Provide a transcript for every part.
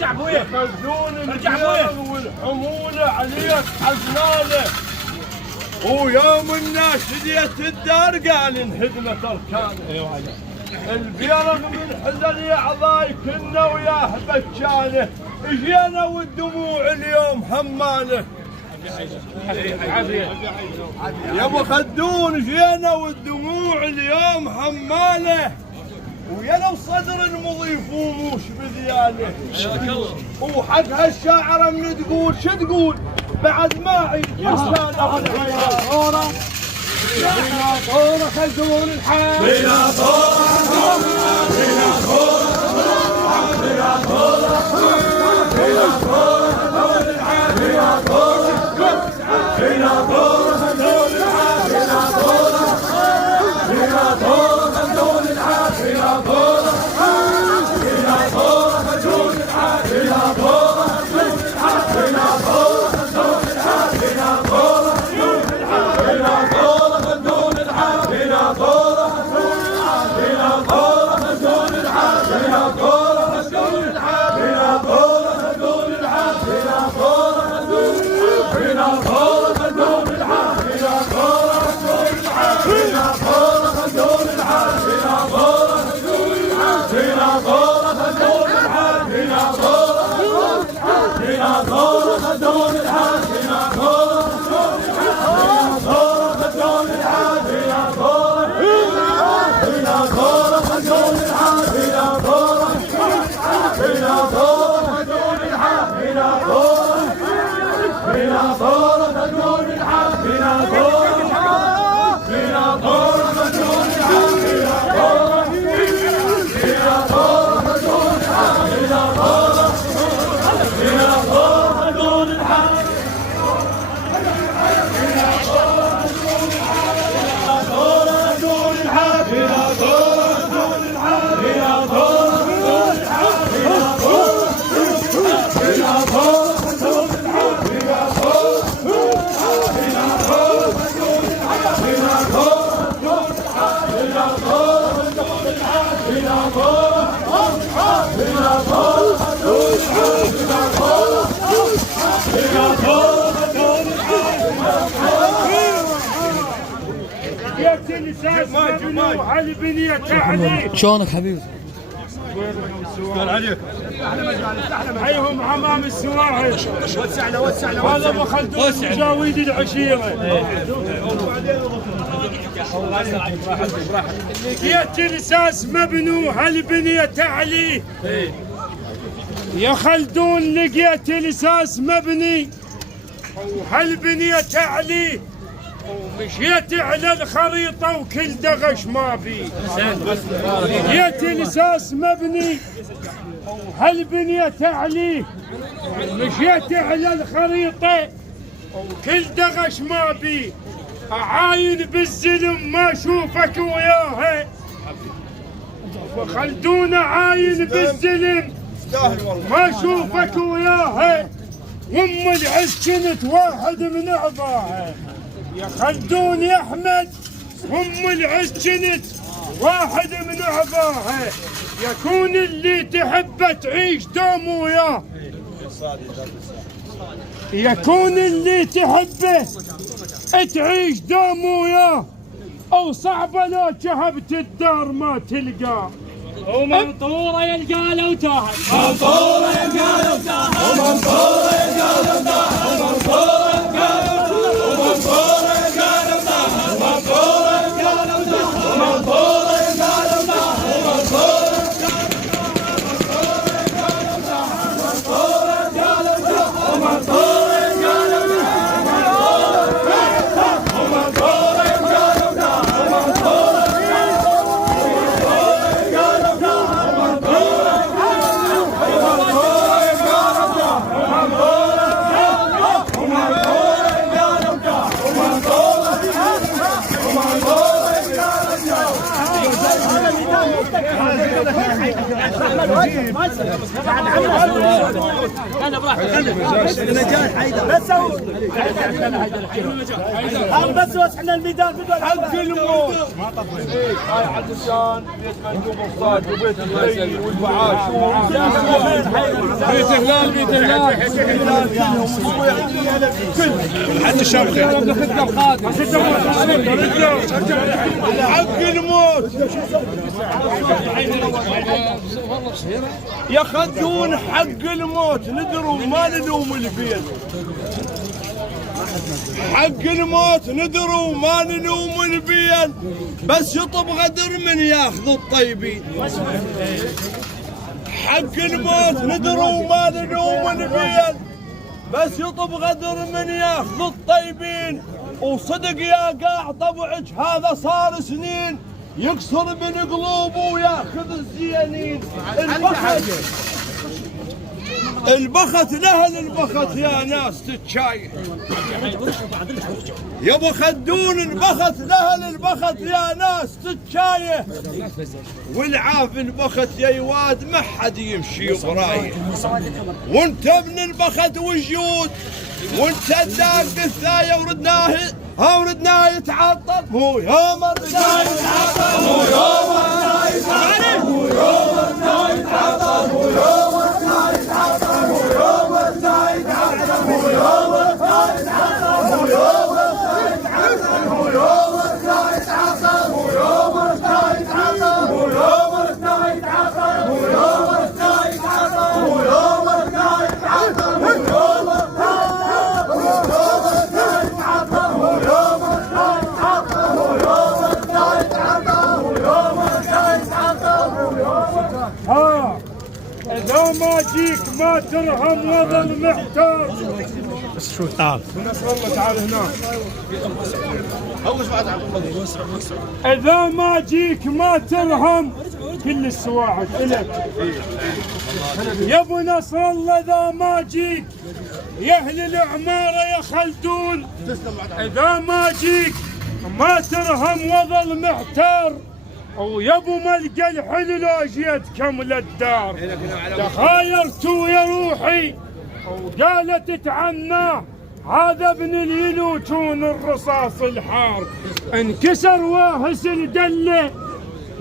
ارجع ابويا يخزون ارجع ابويا والحمولة عليك حزنانة. ويوم الناس هديت الدار قال انهدمت اركانه. البيرغ من حزن اعضاي كنا وياه بكانه. اجينا والدموع اليوم همانه. يا ابو خدون جينا والدموع اليوم همانه. ويا لو صدر المضيف وموش بذياله. وحق هالشاعره من تقول شو تقول بعد ما عيد لسانه طوره طوره خلدون الحال بلا طوره بلا طوره بلا طوره بلا طوره بلا طوره بلا طوره خلدون الحال بلا طوره بلا طوره خلدون الحال بلا طوره بلا طوره خلدون الحال بلا طوره بلا طوره خلدون الحال بلا طوره بلا طوره خلدون الحال بلا طوره بلا طوره خلدون الحال بلا طوره خلدون الحال بلا طوره خلدون الحال بلا طوره بلا طوره خلدون الحال بلا طوره بلا طوره خلدون الحال بلا طوره بلا طوره خلدون الحال بلا طوره بلا طوره خلدون الحال بلا طوره خلدون الحال بلا طوره بلا طوره خلدون الحال بلا طوره بلا طوره خلدون الحال بلا طوره بلا طوره خلدون الحال بلا طوره بلا طوره خلدون الحال بلا طوره بلا طوره خلدون الحال بلا طوره بلا طوره خلدون الحال علي بنية علي شلونك حبيبي؟ حيهم حمام السواحل. هذا ابو خلدون مجاويد العشيره. لقيت الاساس مبنو هالبنية علي. يا خلدون لقيت الاساس مبني وهالبنية علي. ومشيت على الخريطة وكل دغش ما في. لقيت الاساس مبني وهالبنية علي. مشيت على الخريطة وكل دغش ما بي. أعاين بالزلم ما اشوفك وياها. وخلدون عاين بالزلم ما اشوفك وياها. وام العز كنت واحد من اعضاها. يا خلدون يا احمد ام العز كنت واحد من اعضاها. يكون اللي تحبه تعيش دوم وياه. يكون اللي تحبه تعيش دوم وياه. او صعبه لو شهبت الدار ما تلقاه. ومنطوره يلقى لو تاهت منطوره يلقى لو تاهت ومنطوره يلقى لو تاهت ومنطوره يلقى لو تاهت ومنطوره يلقى لو تاهت ومنطوره يلقى لو تاهت ومنطوره يلقى لو تاهت ومنطوره بس احنا الميدان حق الموت هاي عدسان بيت مندوب الصاد وبيت الخيل والبعاش بيت هلال بيت هلال حتى الشامخي حق الموت ياخذون حق الموت ندروا ما نلوم البيت حق الموت ندروا ما نلوم البيت بس يطب غدر من ياخذ الطيبين حق الموت ندروا ما نلوم البيت بس يطب غدر من ياخذ الطيبين وصدق يا قاع طبعك هذا صار سنين يكسر من قلوبه وياخذ الزينين البخت لهل البخت يا ناس تتشايح يبا خدون البخت لهل البخت يا ناس تتشايح والعاف البخت يا يواد ما حد يمشي برايه وانت ابن البخت وجود وانت الداق الثايه وردناه يتعطل هو يوم ردناه يتعطل هو يوم ردناه يتعطل هو يوم ردناه يتعطل هو يوم ردناه يتعطل هو يوم ردناه يتعطل هو يوم ردناه يتعطل هو يوم ردناه يتعطل هو يوم ردناه يتعطل هو يوم ردناه يتعطل هو يوم ردناه يتعطل هو يوم ردناه يتعطل هو يوم ردناه يتعطل هو يوم إذا ما جيك ما ترهم وظل محتار بس شو تعال ونصر الله تعال هنا إذا ما جيك ما ترهم كل السواعد إلك يا ابو نصر الله إذا ما جيك يا أهل العمارة يا خلدون إذا ما جيك ما ترهم وظل محتار ويا ابو ملقى الحلل اجيت كمل الدار تخايرت يا روحي وقالت تعناه هذا ابن اليلوتون الرصاص الحار انكسر واهس الدله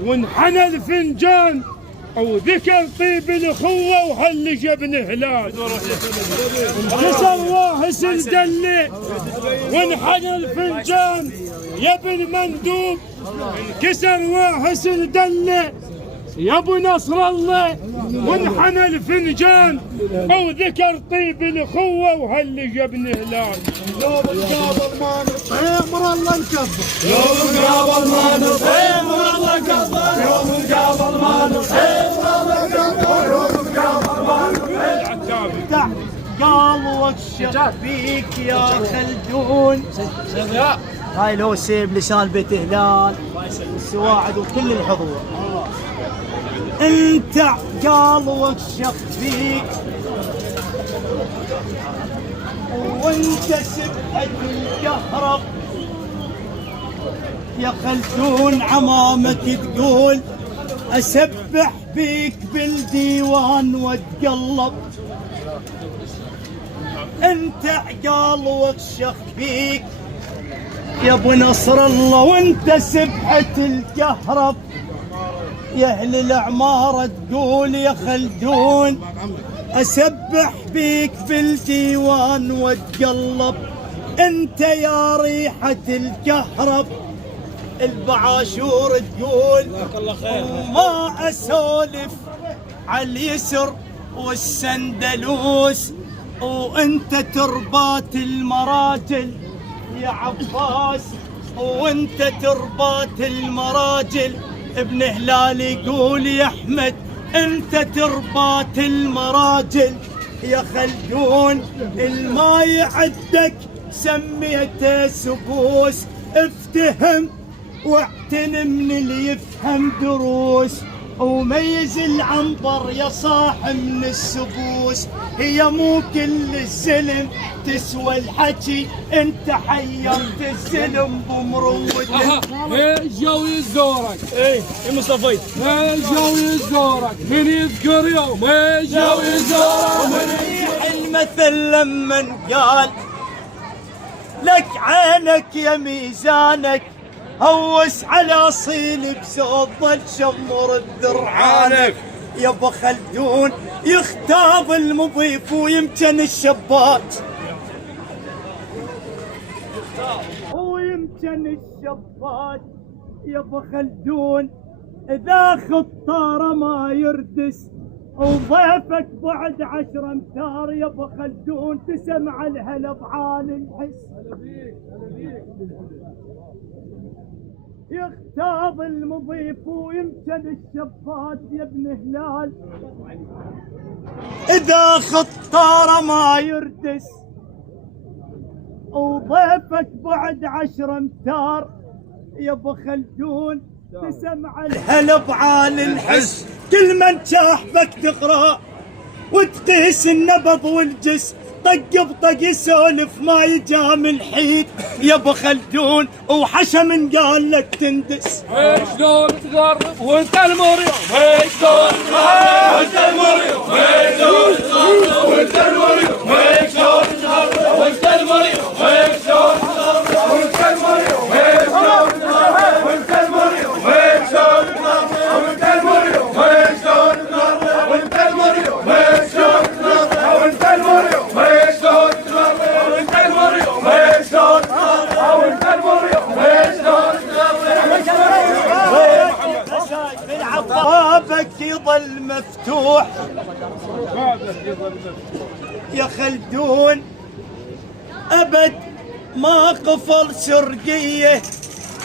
وانحنى الفنجان وذكر طيب الاخوه وهلج ابن هلال انكسر واهس الدله وانحنى الفنجان يا ابن مندوب انكسر واهس الدله يا ابو نصر الله وانحنى الفنجان او ذكر طيب الاخوه وهلج ابن هلال يوم القابل ما نطيح مر الله نكبر يوم القابل ما نطيح مر الله نكبر يوم القابل ما نطيح مر الله نكبر يوم القابل ما نطيح قال وكشف بيك يا خلدون هاي لو سيب لسان بيت هلال والسواعد وكل الحضور انت قال وكشف بيك وانت سبحة الكهرب يا خلدون عمامك تقول اسبح بيك بالديوان واتقلب انت عقال وكشف بيك يا ابو نصر الله وانت سبحة الكهرب يا اهل العمارة تقول يا خلدون اسبح بيك بالديوان واتقلب انت يا ريحة الكهرب البعاشور تقول ما اسولف على اليسر والسندلوس وانت تربات المراجل يا عباس وانت تربات المراجل ابن هلال يقول يا احمد انت تربات المراجل يا خلدون الما يعدك سميته سبوس افتهم واعتن من اللي يفهم دروس وميز العنبر يا صاح من السبوس، هي مو كل الزلم تسوى الحكي، انت حيرت الزلم بمروته. جو يزورك ايه مصطفى جو يزورك من يذكر يوم جو يزورك. مريح المثل لمن قال لك عينك يا ميزانك، هوس على اصيل بسوط ظل شمر الذرعانك. يا ابو خلدون يختاب المضيف ويمكن الشبات، ويمكن الشبات. يا ابو خلدون اذا خطاره ما يردس، وضيفك بعد 10 امتار. يا ابو خلدون تسمع الهلا بعال الحس، يختاب المضيف ويمكن الشبات. يا ابن هلال اذا خطاره ما يردس، وضيفك بعد 10 امتار. يا ابو خلدون تسمع الهلا بعال الحس، كل من شاحبك تقرا وتقيس النبض والجس، طق بطق يسولف ما يجامل حيد. يا ابو خلدون وحشا من قال لك تندس. شلون تقرب وانت المريض شلون تقرب وانت المريض شلون تقرب وانت المريض شلون تقرب وانت المريض شلون تقرب وانت المريض شلون تقرب وانت المريض شلون تقرب وانت المريض شلون تقرب وانت المريض شلون تقرب وانت المريض شلون تقرب وانت المريض شلون تقرب وانت المريض بابك يظل مفتوح يا خلدون، أبد ما قفل سرقية،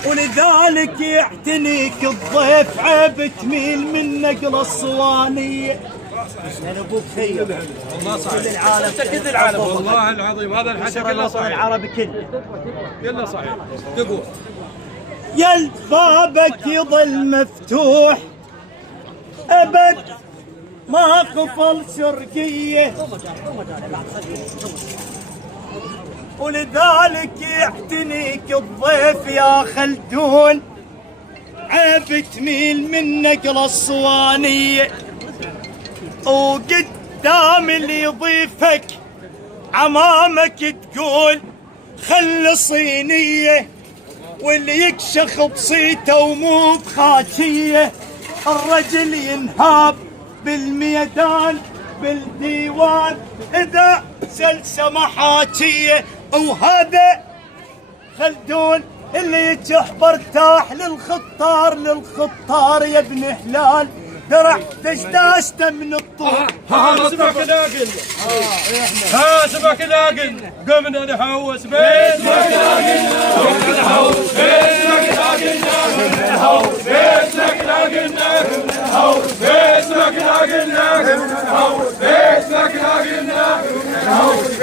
ولذلك يعتنيك الضيف، عيب تميل منك للصوانية. أنا أبوك خير والله صحيح. كل العالم كل العالم والله العظيم هذا الحكي كله صحيح. العربي كله كله صحيح. تقول يا بابك يظل مفتوح، أبد ما قفل سرقية، ولذلك يعتنيك الضيف يا خلدون، عيب تميل منك للصوانية. وقدام اللي يضيفك عمامك تقول خل صينية، واللي يكشخ بصيته ومو بخاشية، الرجل ينهاب بالميدان بالديوان إذا سلسة محاكية. وهذا خلدون اللي يجحب ارتاح للخطار يا ابن هلال، درع دشداشت من الطور. ها سبك لاقل ها سبك لاقل قمنا نحوس باسمك لاقلنا قمنا نحوس باسمك لاقلنا قمنا نحوس باسمك لاقلنا قمنا نحوس باسمك لاقلنا قمنا نحوس باسمك لاقلنا قمنا نحوس